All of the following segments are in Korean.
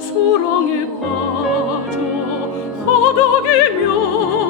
소랑에 빠져 허덕이며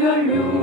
your.